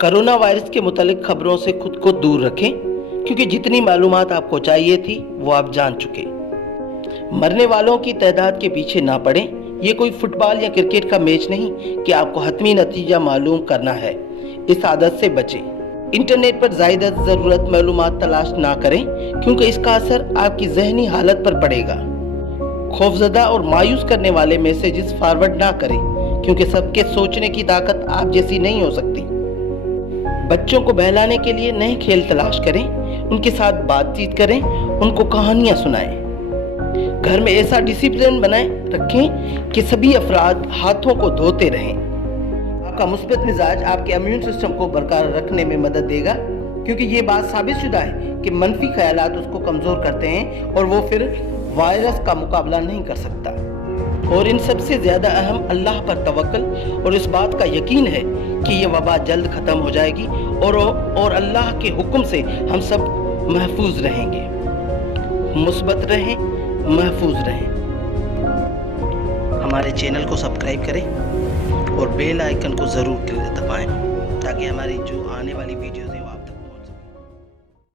Corona virus के मुतालिक खबरों से खुद को दूर रखें, क्योंकि जितनी मालूमात आपको चाहिए थी वो आप जान चुके। मरने वालों की तादाद के पीछे ना पड़ें। ये कोई फुटबॉल या क्रिकेट का मैच नहीं कि आपको हतमी नतीजा मालूम करना है। इस आदत से बचें। इंटरनेट पर ज़ायदा ज़रूरत मालूमात तलाश ना करें, क्योंकि इसका असर आपकी जहनी हालत पर पड़ेगा। खौफजदा और मायूस करने वाले मैसेजेस फॉरवर्ड ना करें, क्योंकि सबके सोचने की ताकत आप जैसी नहीं हो सकती। बच्चों को बहलाने के लिए नए खेल तलाश करें, उनके साथ बातचीत करें, उनको कहानियां सुनाएं। घर में ऐसा डिसिप्लिन बनाए रखें कि सभी अफराद हाथों को धोते रहें। आपका मुस्बत मिजाज आपके इम्यून सिस्टम को बरकरार रखने में मदद देगा, क्योंकि ये बात साबित शुदा है कि मनफी ख्यालात उसको कमज़ोर करते हैं और वो फिर वायरस का मुकाबला नहीं कर सकता। और इन सबसे ज़्यादा अहम अल्लाह पर तवक्ल और इस बात का यकीन है कि ये वबा जल्द ख़त्म हो जाएगी और अल्लाह के हुक्म से हम सब महफूज रहेंगे। मुस्बत रहें, महफूज रहें। हमारे चैनल को सब्सक्राइब करें और बेल आइकन को ज़रूर दबाएं, ताकि हमारी जो आने वाली वीडियोज़ हैं वो आप तक